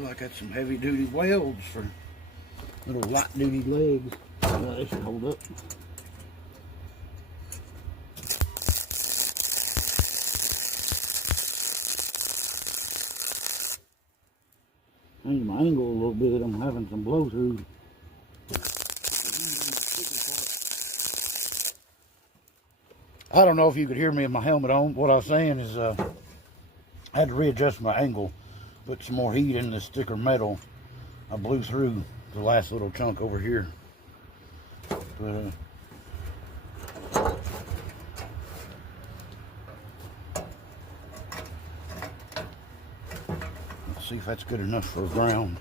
Like that's some heavy duty welds for little light duty legs. They should hold up. Change my angle a little bit. I'm having some blow through. I don't know if you could hear me with my helmet on. What I was saying is I had to readjust my angle, put some more heat in this thicker metal. I blew through the last little chunk over here. But, let's see if that's good enough for a ground.